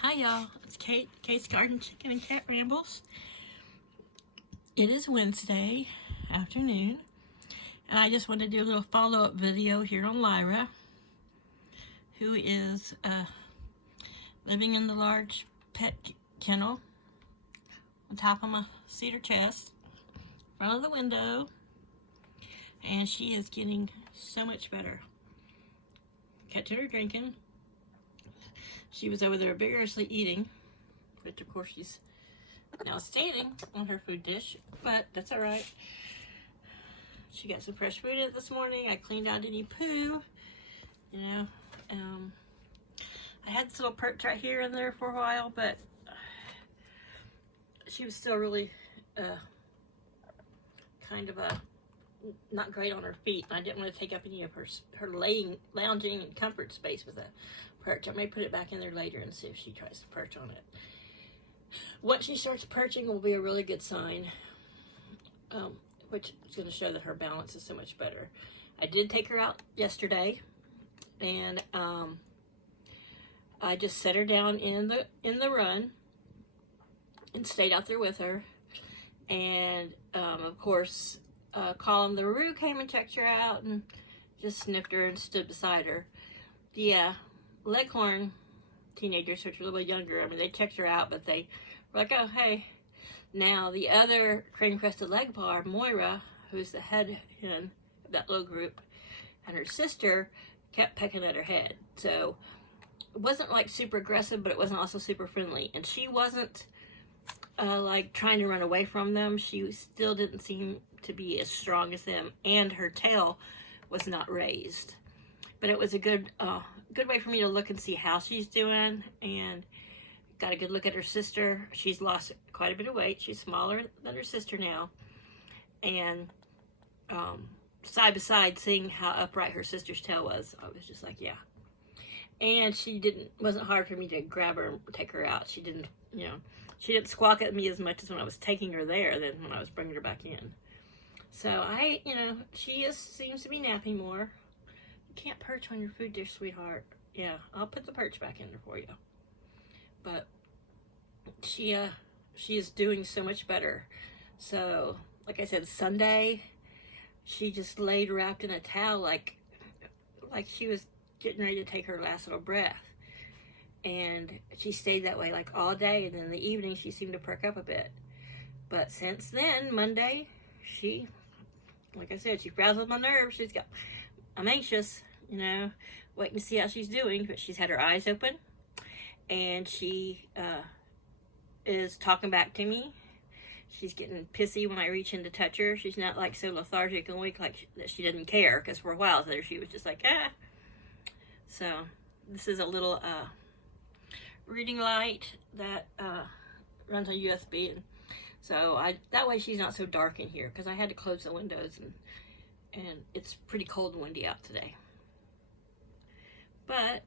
Hi y'all, it's Kate's Garden Chicken and Cat Rambles. It is Wednesday afternoon, and I just wanted to do a little follow-up video here on Lyra, who is living in the large pet kennel on top of my cedar chest, in front of the window, and she is getting so much better. Catching her drinking. She was over there vigorously eating, which of course she's now standing on her food dish, but that's all right. She got some fresh food in it this morning. I cleaned out any poo, you know. I had this little perch right here in there for a while, but she was still really kind of not great on her feet. I didn't want to take up any of her lounging and comfort space with a perch. I may put it back in there later and see if she tries to perch on it. Once she starts perching will be a really good sign, which is going to show that her balance is so much better. I did take her out yesterday, and I just set her down in the run and stayed out there with her. And of course, Colin the Roo came and checked her out and just sniffed her and stood beside her. The Leghorn teenagers, which were a little bit younger, I mean, they checked her out, but they were like, oh, hey. Now, the other cream-crested legbar, Moira, who's the head hen of that little group, and her sister kept pecking at her head. So, it wasn't, like, super aggressive, but it wasn't also super friendly. And she wasn't, like, trying to run away from them. She still didn't seem to be as strong as them, and her tail was not raised. But it was a good way for me to look and see how she's doing, and got a good look at her sister. She's lost quite a bit of weight. She's smaller than her sister now, and side by side, seeing how upright her sister's tail was, I was just like, yeah. And wasn't hard for me to grab her and take her out. She didn't squawk at me as much as when I was taking her there than when I was bringing her back in. So she seems to be napping more. You can't perch on your food dish, sweetheart. Yeah, I'll put the perch back in there for you. But she is doing so much better. So, like I said, Sunday, she just laid wrapped in a towel like she was getting ready to take her last little breath. And she stayed that way like all day, and then in the evening she seemed to perk up a bit. But since then, Monday, like I said, she frazzled my nerves. I'm anxious, waiting to see how she's doing, but she's had her eyes open, and she is talking back to me. She's getting pissy when I reach in to touch her. She's not like so lethargic and weak like that she doesn't care, because for a while there she was just like, ah. So this is a little reading light that runs on USB, and so that way she's not so dark in here, because I had to close the windows, and it's pretty cold and windy out today. But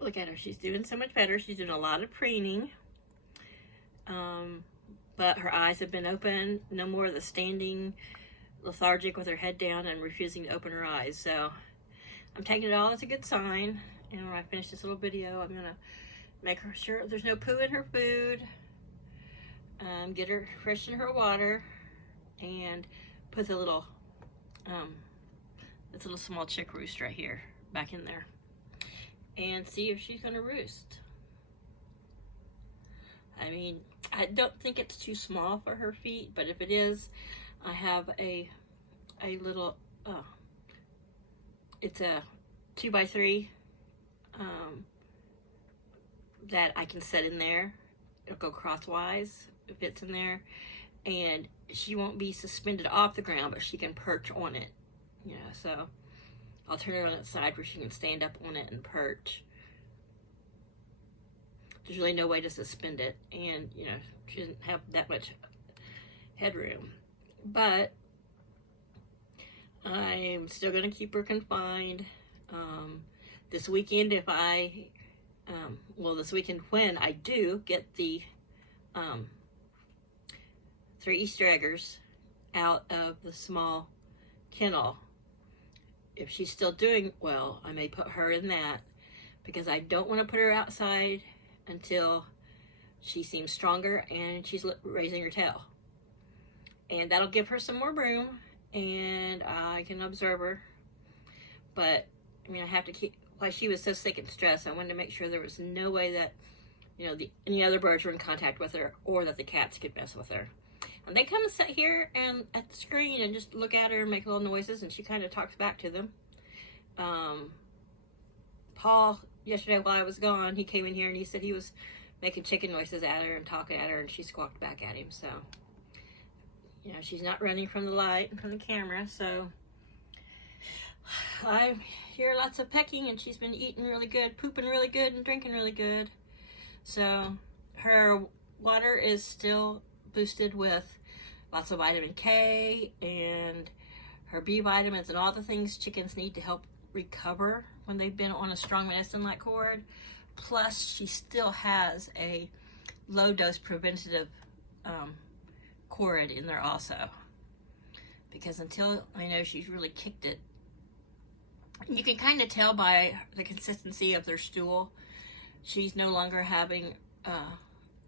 look at her, she's doing so much better. She's doing a lot of preening, but her eyes have been open. No more of the standing lethargic with her head down and refusing to open her eyes. So I'm taking it all as a good sign, and when I finish this little video, I'm gonna make sure there's no poo in her food, get her fresh in her water, and put the little this little small chick roost right here back in there, and see if she's gonna roost. I mean, I don't think it's too small for her feet, but if it is, I have a little it's a 2x3 that I can set in there. It'll go crosswise if it's in there, and she won't be suspended off the ground, but she can perch on it, so I'll turn it on its side where she can stand up on it and perch. There's really no way to suspend it, and she doesn't have that much headroom, but I'm still going to keep her confined. This weekend, this weekend when I do get the 3 Easter eggers out of the small kennel, if she's still doing well, I may put her in that, because I don't want to put her outside until she seems stronger and she's raising her tail. And that'll give her some more room, and I can observe her. But I mean, I have to keep, while she was so sick and stressed, I wanted to make sure there was no way that, you know, any other birds were in contact with her, or that the cats could mess with her. And they come and sit here and at the screen and just look at her and make little noises, and she kind of talks back to them. Paul, yesterday while I was gone, he came in here and he said he was making chicken noises at her and talking at her, and she squawked back at him. So, you know, she's not running from the light and from the camera. So I hear lots of pecking, and she's been eating really good, pooping really good, and drinking really good. So her water is still boosted with lots of vitamin K and her B vitamins and all the things chickens need to help recover when they've been on a strong medicine like cord. Plus, she still has a low dose preventative cord in there also. Because until I know she's really kicked it, you can kind of tell by the consistency of their stool, she's no longer having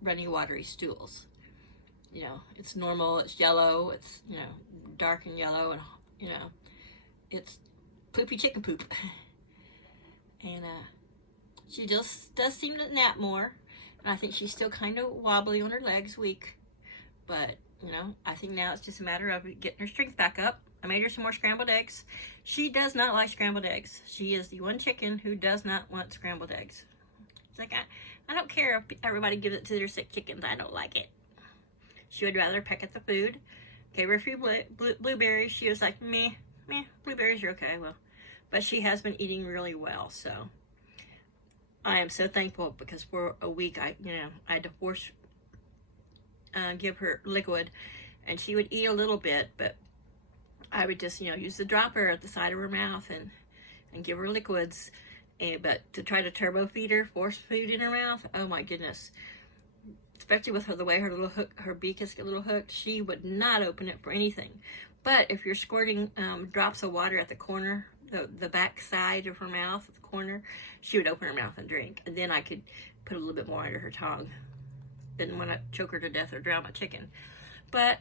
runny, watery stools. You know, it's normal, it's yellow, it's, you know, dark and yellow, and, you know, it's poopy chicken poop. And she just does seem to nap more, and I think she's still kind of wobbly on her legs, weak. But, you know, I think now it's just a matter of getting her strength back up. I made her some more scrambled eggs. She does not like scrambled eggs. She is the one chicken who does not want scrambled eggs. It's like, I don't care if everybody gives it to their sick chickens. I don't like it. She would rather peck at the food. Gave her a few blueberries. She was like, meh, blueberries are okay. Well, but she has been eating really well. So I am so thankful, because for a week, I had to force give her liquid, and she would eat a little bit, but I would just, use the dropper at the side of her mouth and give her liquids. But to try to turbo feed her, force food in her mouth, oh my goodness. Especially with the way her beak is a little hooked, she would not open it for anything. But if you're squirting drops of water at the corner, the back side of her mouth, at the corner, she would open her mouth and drink. And then I could put a little bit more under her tongue. Didn't want to choke her to death or drown my chicken. But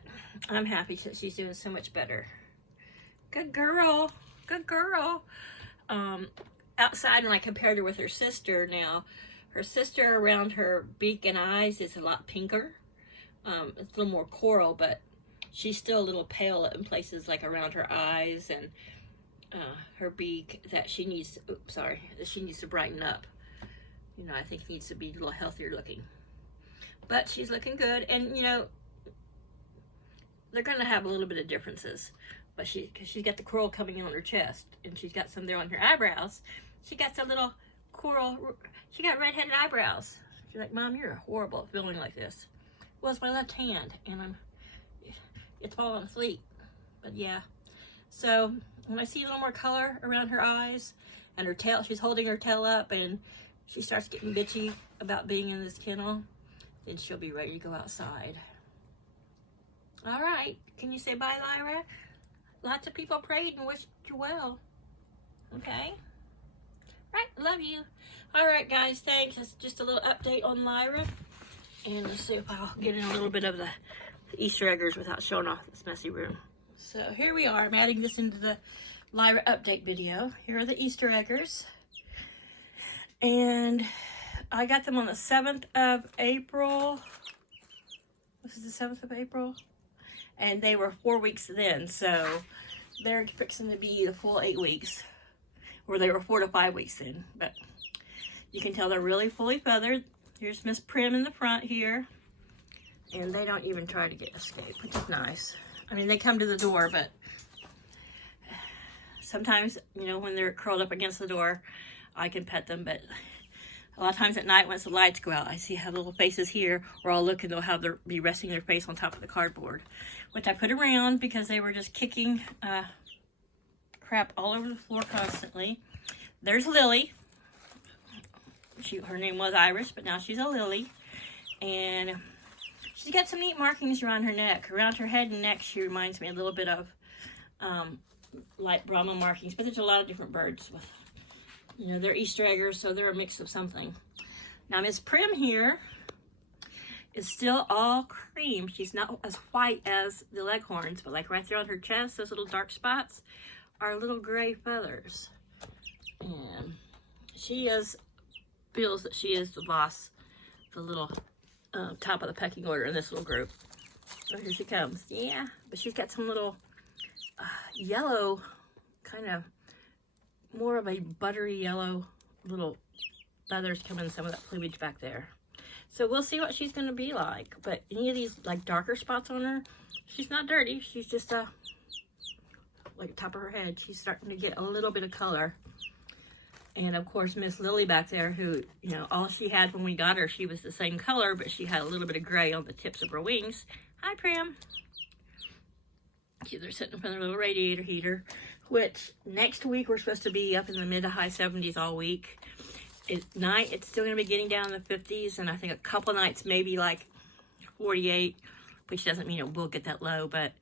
I'm happy that she's doing so much better. Good girl. Good girl. Outside, when I compared her with her sister now, her sister around her beak and eyes is a lot pinker. It's a little more coral, but she's still a little pale in places like around her eyes and her beak that she needs to brighten up. I think needs to be a little healthier looking. But she's looking good, and they're gonna have a little bit of differences. But because she's got the coral coming in on her chest, and she's got some there on her eyebrows. She got some little coral. She got redheaded eyebrows. She's like, Mom, you're horrible at feeling like this. Well, it's my left hand, and it's falling asleep. But yeah. So when I see a little more color around her eyes and her tail, she's holding her tail up, and she starts getting bitchy about being in this kennel, then she'll be ready to go outside. All right. Can you say bye, Lyra? Lots of people prayed and wished you well. Okay? Right, love you. All right, guys, thanks. That's just a little update on Lyra. And let's see if I'll get in a little bit of the Easter eggers without showing off this messy room. So here we are. I'm adding this into the Lyra update video. Here are the Easter eggers. And I got them on the 7th of April. This is the 7th of April. And they were 4 weeks then, so they're fixing to be the full 8 weeks. Or they were 4 to 5 weeks then. But you can tell they're really fully feathered. Here's Miss Prim in the front here. And they don't even try to escape, which is nice. I mean, they come to the door, but sometimes, when they're curled up against the door, I can pet them, but a lot of times at night, once the lights go out, I see have little faces here, or I'll look and they'll be resting their face on top of the cardboard, which I put around because they were just kicking crap all over the floor constantly. There's Lily. Her name was Iris, but now she's a Lily. And she's got some neat markings around her neck. Around her head and neck, she reminds me a little bit of light Brahma markings, but there's a lot of different birds with, they're Easter eggers, so they're a mix of something. Now Miss Prim here is still all cream. She's not as white as the Leghorns, but like right there on her chest, those little dark spots are little gray feathers. And she feels that she is the boss, the little top of the pecking order in this little group. Oh, here she comes. Yeah, but she's got some little yellow, kind of more of a buttery yellow little feathers coming in some of that plumage back there. So we'll see what she's going to be like. But any of these like darker spots on her, she's not dirty. She's just like top of her head. She's starting to get a little bit of color. And of course, Miss Lily back there, who, you know, all she had when we got her, she was the same color, but she had a little bit of gray on the tips of her wings. Hi, Prim. They're sitting in front of the little radiator heater, which next week we're supposed to be up in the mid to high 70s all week. At night, it's still going to be getting down in the 50s, and I think a couple nights maybe like 48, which doesn't mean it will get that low, but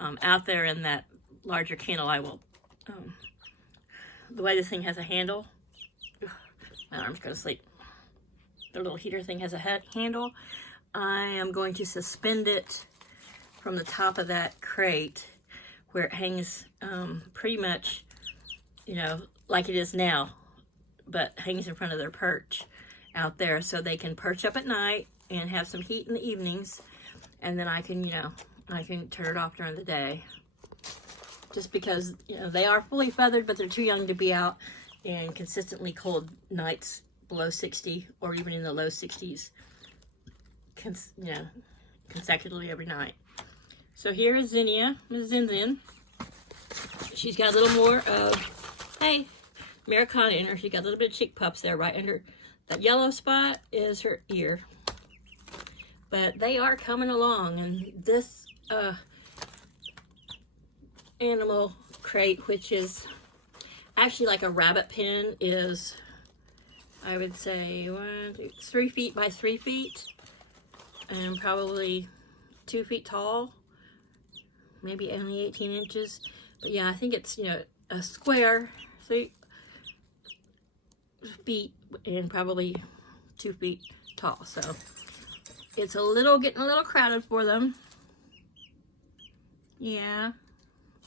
out there in that larger candle, I will, the way this thing has a handle, my arm's going to sleep. The little heater thing has a handle. I am going to suspend it from the top of that crate where it hangs pretty much, you know, like it is now, but hangs in front of their perch out there so they can perch up at night and have some heat in the evenings. And then I can, you know, I can turn it off during the day. Just because, you know, they are fully feathered, but they're too young to be out in consistently cold nights below 60 or even in the low 60s, you know, consecutively every night. So here is Zinnia, Miss Zinzin. She's got a little more of, hey, Americana in her. She got a little bit of chick pups there right under that yellow spot is her ear. But they are coming along, and this animal crate, which is actually like a rabbit pen, is, I would say, 3 feet by 3 feet and probably 2 feet tall, maybe only 18 inches. But yeah, I think it's, you know, a square 3 feet and probably 2 feet tall. So it's getting a little crowded for them. Yeah,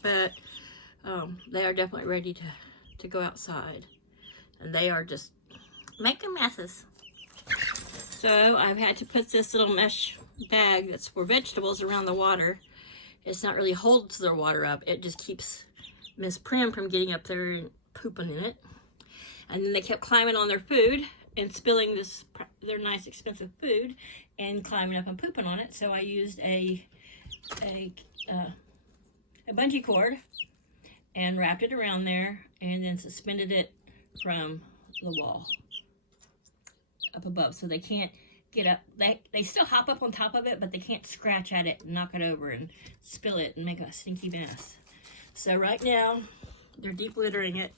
but they are definitely ready to go outside, and they are just making messes. So I've had to put this little mesh bag that's for vegetables around the water. It's not really holds their water up. It just keeps Miss Prim from getting up there and pooping in it. And then they kept climbing on their food and spilling their nice expensive food and climbing up and pooping on it. So I used a bungee cord and wrapped it around there and then suspended it from the wall up above, so they can't get up. They still hop up on top of it, but they can't scratch at it and knock it over and spill it and make a stinky mess. So right now they're deep littering it.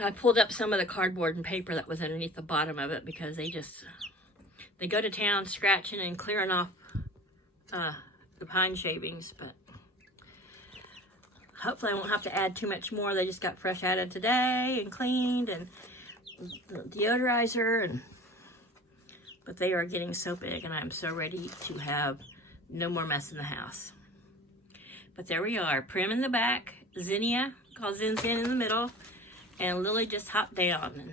I pulled up some of the cardboard and paper that was underneath the bottom of it because they go to town scratching and clearing off the pine shavings, but hopefully I won't have to add too much more. They just got fresh added today and cleaned and the deodorizer, but they are getting so big, and I'm so ready to have no more mess in the house. But there we are, Prim in the back, Zinnia, called Zin Zin, in the middle, and Lily just hopped down. And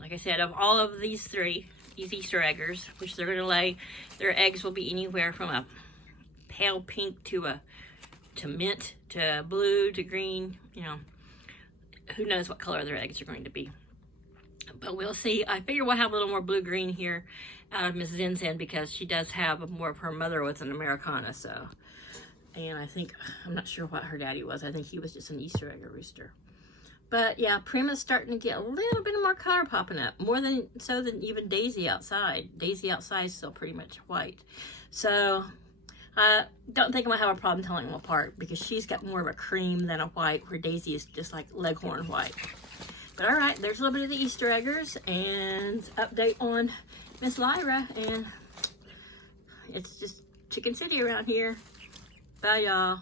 like I said, of all of these three, these Easter eggers, which they're going to lay, their eggs will be anywhere from a pale pink to mint to blue to green, you know. Who knows what color their eggs are going to be. But we'll see. I figure we'll have a little more blue-green here out of Miss Zin Zin because she does have more of her mother was an Americana, so. And I think, I'm not sure what her daddy was. I think he was just an Easter egg or rooster. But yeah, Prim is starting to get a little bit more color popping up. More than even Daisy outside. Daisy outside is still pretty much white. So I don't think I'm going to have a problem telling them apart because she's got more of a cream than a white, where Daisy is just like Leghorn white. But all right, there's a little bit of the Easter eggers and update on Miss Lyra, and it's just Chicken City around here. Bye, y'all.